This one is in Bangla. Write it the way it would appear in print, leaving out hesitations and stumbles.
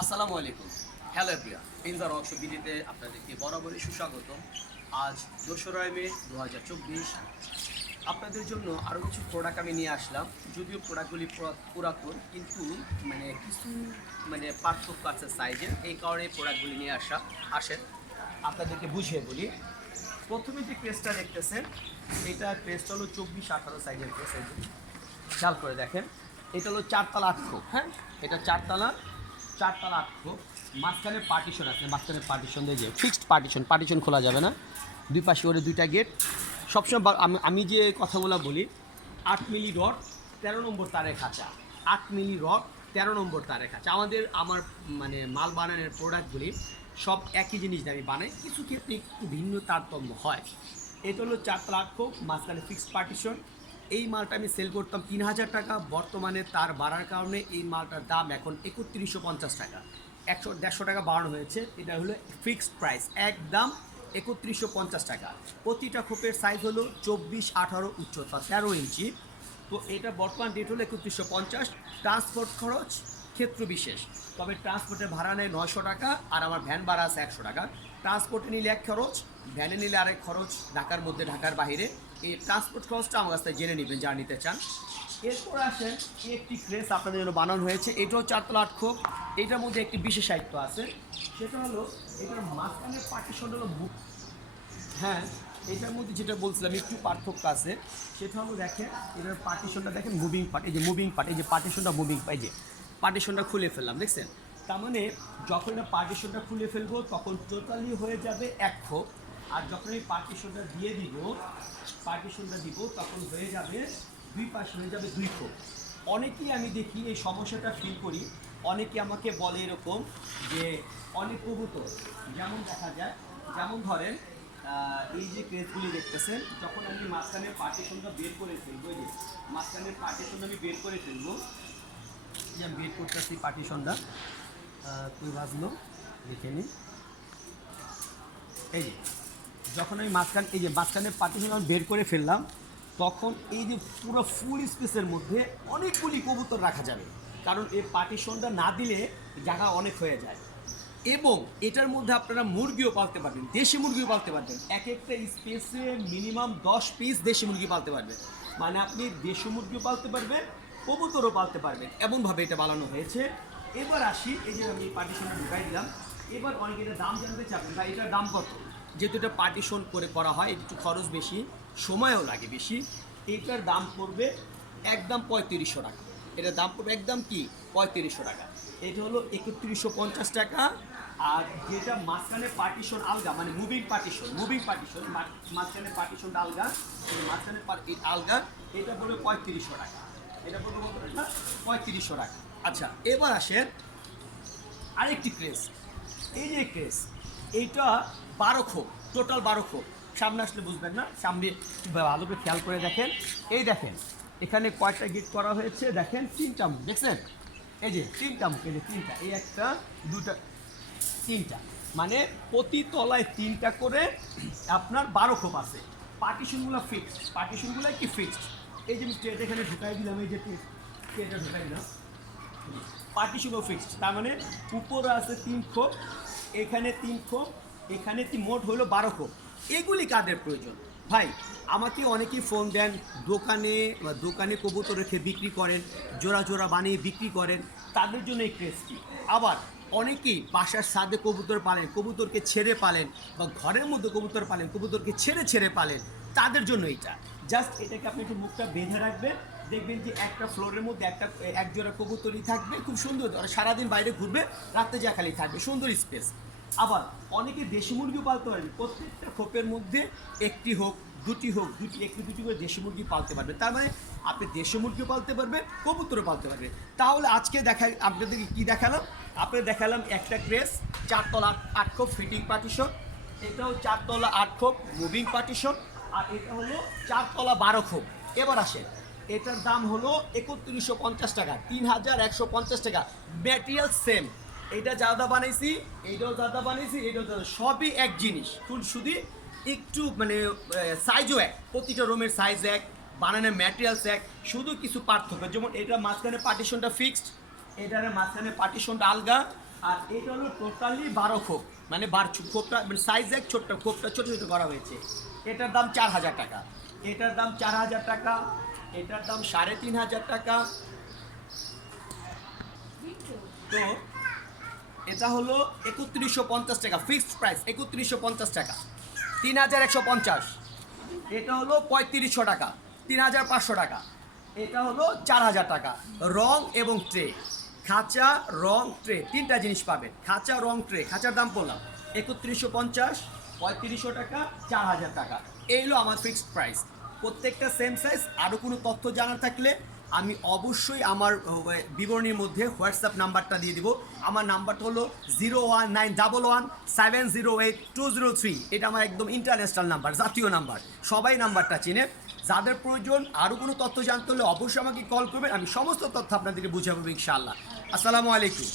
আসসালামু আলাইকুম। হ্যালো এভরিওয়ান, ইনজার ওয়ার্কশপ ভিডিওতে আপনাদেরকে বরাবরই সুস্বাগত। আজ ২রা মে ২০২৪ আপনাদের জন্য আরও কিছু প্রোডাক্ট আমি নিয়ে আসলাম। যদিও প্রোডাক্টগুলি পুরাতন, কিন্তু কিছু পার্থক্য আছে সাইজের, এই কারণে প্রোডাক্টগুলি নিয়ে আসেন আপনাদেরকে বুঝিয়ে বলি। প্রথমে যে ক্রেসটা দেখতেছেন, এটা ক্রেসটা হলো ২৪-১৮ সাইজের ক্রেস। খেয়াল করে দেখেন, এটা হলো 4তলা 8 খোপ। হ্যাঁ, এটা 4তলা 8 খোপ। মাঝখানে পার্টিশন আছে, মাঝখানে পার্টিশন দিয়ে যে ফিক্সড পার্টিশন খোলা যাবে না। দুই পাশে করে দুইটা গেট। সবসময় আমি যে কথাগুলো বলি, 8 মিলি রড 13 নম্বর তারের খাঁচা, 8 মিলি রড 13 নম্বর তারের খাঁচা। আমার মাল বানানোর প্রোডাক্টগুলি সব একই জিনিস দিয়ে আমি বানাই, কিছু ক্ষেত্রে একটু ভিন্ন তারতম্য হয়। এটা হলো 4তলা 8 খোপ, মাঝখানে ফিক্সড পার্টিশন। এই মালটা আমি সেল করতাম ৩,০০০ টাকা, বর্তমানে তার বাড়ার কারণে এই মালটার দাম এখন ৩১৫০ টাকা, ১০০ টাকা বাড়ানো হয়েছে। এটা হলো ফিক্সড প্রাইস, একদম ৩১৫০ টাকা। প্রতিটা খোপের সাইজ হলো 24-18 উচ্চতা 13 ইঞ্চি। তো এটা বর্তমান রেট হলো ৩১৫০। ট্রান্সপোর্ট খরচ ক্ষেত্র বিশেষ, তবে ট্রান্সপোর্টের ভাড়া নেয় ৯০০ টাকা, আর আমার ভ্যান ভাড়া আছে ১০০ টাকা। ট্রান্সপোর্টে নিলে এক খরচ, ভ্যানে নিলে আরেক খরচ, ঢাকার মধ্যে ঢাকার বাইরে। এই ট্রান্সপোর্ট খরচটা আমার কাছ থেকে জেনে নেবেন যারা নিতে চান। এরপর আসেন, একটি ক্রেস আপনাদের জন্য বানানো হয়েছে। এটাও 4তলা 8 খোপ। এটার মধ্যে একটি বিশেষত্ব আছে, সেটা হলো এটার মাঝখানে পার্টিশন হলো হ্যাঁ, এটার মধ্যে যেটা বলছিলাম একটু পার্থক্য আছে, সেটা হলো দেখেন, এটার পার্টিশনটা দেখেন মুভিং পার্ট। এই যে মুভিং পার্ট, এই যে পার্টিশনটা মুভিং পার্ট, এই যে পার্টিশনটা খুলে ফেললাম, দেখছেন? তার মানে যখন এটা পার্টিশনটা খুলে ফেলবো তখন টোটালি হয়ে যাবে 1 খোপ। আর যখন এই পার্টিশনটা দিব তখন হয়ে যাবে দুই পাশে হয়ে যাবে 2 খোপ। অনেকেই আমি দেখি এই সমস্যাটা ফিল করি, অনেকে আমাকে বলে এরকম যে অনেক কবুতর যেমন দেখা যায়, যেমন ধরেন এই যে ক্রেজগুলি দেখতেছেন, যখন আমি মাঝখানের পার্টিশনটা বের করে ফেলবো, এই যে মাঝখানের পার্টিশনটা আমি বের করে ফেলবো, যে আমি বের করতেছি পার্টিশনটা, তুই বাজলো দেখে নিই। এই যে যখন আমি মাঝখানের পার্টিশন আমি বের করে ফেললাম, তখন এই যে পুরো ফুল স্পেসের মধ্যে অনেকগুলি কবুতর রাখা যাবে, কারণ এই পার্টিশনটা না দিলে জায়গা অনেক হয়ে যায়। এবং এটার মধ্যে আপনারা মুরগিও পালতে পারবেন, দেশি মুরগিও পালতে পারবেন। এক একটা স্পেসে মিনিমাম 10 পিস দেশি মুরগি পালতে পারবেন। মানে আপনি দেশি মুরগিও পালতে পারবেন, কবুতরও পালতে পারবেন, এমনভাবে এটা বানানো হয়েছে। এবার আসি, এই যে আমি পার্টিশনটা ঢুকাই দিলাম। এবার অনেকে এটা দাম জানতে চাবেন, ভাই এটার দাম কত? যেহেতু এটা পার্টিশন করে করা হয়, একটু খরচ বেশি, সময়ও লাগে বেশি। এটার দাম পড়বে একদম ৩৫০০ টাকা। এটার দাম পড়বে একদম কি ৩৫০০ টাকা। এটা হলো ৩১৫০ টাকা। আর যেটা মাঝখানে পার্টিশন আলগা, মানে মুভিং পার্টিশন মাঝখানে পার্টিশনটা আলগা, মাঝখানে আলগা, এটা পড়বে ৩৫০০ টাকা। এটা পড়বে ৩৫০০ টাকা। আচ্ছা, এবার আসেন আরেকটি ক্রেস। এই যে ক্রেস, এইটা 12 খোপ, টোটাল 12 খোপ। সামনে আসলে বুঝবেন না, সামনে ভালো করে খেয়াল করে দেখেন। এই দেখেন এখানে কয়টা গেট করা হয়েছে, দেখেন 3টা মুখ, দেখছেন? এই যে 3টা মুখ, এই যে 3টা, এই একটা, দুটা, 3টা, মানে প্রতি তলায় 3টা করে আপনার 12 খোপ আছে। পার্টিশনগুলো কি ফিক্সড। এই যে আমি স্ট্রেট এখানে ঢুকাই দিলাম, এই যে এটা ঢুকাই দিলাম, পার্টিশনও ফিক্সড। তার মানে উপরে আছে 3 খোপ, এখানে 3 খোপ, এখানে মোট হলো 12 খোপ। এগুলি কাদের প্রয়োজন? ভাই, আমাকে অনেকেই ফোন দেন, দোকানে কবুতর রেখে বিক্রি করেন, জোড়া জোড়া বানিয়ে বিক্রি করেন, তাদের জন্য এই ক্রেজটি। আবার অনেকেই বাসার ছাদে কবুতর পালেন, কবুতরকে ছেড়ে পালেন, বা ঘরের মধ্যে কবুতর পালেন, কবুতরকে ছেড়ে পালেন, তাদের জন্য এইটা। জাস্ট এটাকে আপনি একটু মুখটা বেঁধে রাখবেন, দেখবেন যে একটা ফ্লোরের মধ্যে এক জোড়া কবুতরই থাকবে, খুব সুন্দর, সারাদিন বাইরে ঘুরবে, রাত্রে যা খালি থাকবে, সুন্দর স্পেস। আবার অনেকে দেশি মুরগিও পালতে পারবেন, প্রত্যেকটা খোপের মধ্যে একটি হোক, দুটি করে দেশি মুরগি পালতে পারবেন। তার মানে আপনি দেশি মুরগিও পালতে পারবেন, কবুতরও পালতে পারবেন। তাহলে আজকে আপনাদেরকে কী দেখালাম? আপনাদের দেখালাম একটা ক্রেস, 4তলা 8 খোপ ফিটিং পার্টিশন, এটাও 4তলা 8 খোপ মুভিং পার্টিশন, আর এটা হলো 4তলা 12 খোপ। এবার আসেন, এটার দাম হলো ৩১৫০ টাকা, ৩১৫০ টাকা। ম্যাটেরিয়াল সেম, এইটা জাদা বানাইছি, এইটাও জাদা বানাইছি, এইটাও জাদা, সবই এক জিনিস, শুধু একটু সাইজও এক, প্রতিটা রুমের সাইজ এক, বানানোর ম্যাটেরিয়ালস এক, শুধু কিছু পার্থক্য। যেমন এটা মাঝখানে পার্টিশনটা ফিক্সড, এটার মাঝখানে পার্টিশনটা আলগা, আর এটা হলো টোটালি 12 খোপ, মানে খোপটা সাইজ এক ছোট্ট খোপটা ছোট ছোট করা হয়েছে। এটার দাম 4000 টাকা, এটার দাম 4000 টাকা, এটার দাম 3500 টাকা। তো এটা হলো 3150 টাকা, ফিক্সড প্রাইস 3150 টাকা। 3150, এটা হলো 3500 টাকা, 3500 টাকা। এটা হলো 4000 টাকা। রং এবং ট্রে, খাঁচা রং ট্রে, তিনটা জিনিস পাবেন। খাঁচা রং ট্রে, খাঁচার দাম বললাম 3150, 3500 টাকা, 4000 টাকা। এই হলো আমার ফিক্সড প্রাইস, প্রত্যেকটা সেম সাইজ। আরও কোনো তথ্য জানার থাকলে আমি অবশ্যই আমার বিবরণীর মধ্যে হোয়াটসঅ্যাপ নাম্বারটা দিয়ে দিব। আমার নাম্বারটা হলো 01911708203। এটা আমার একদম ইন্টারন্যাশনাল নাম্বার, জাতীয় নাম্বার, সবাই নাম্বারটা চেনে। যাদের প্রয়োজন আরও কোনো তথ্য জানতে হলে অবশ্যই আমাকে কল করবেন, আমি সমস্ত তথ্য আপনাদেরকে বুঝাবো ইনশাআল্লাহ। আসসালামু আলাইকুম।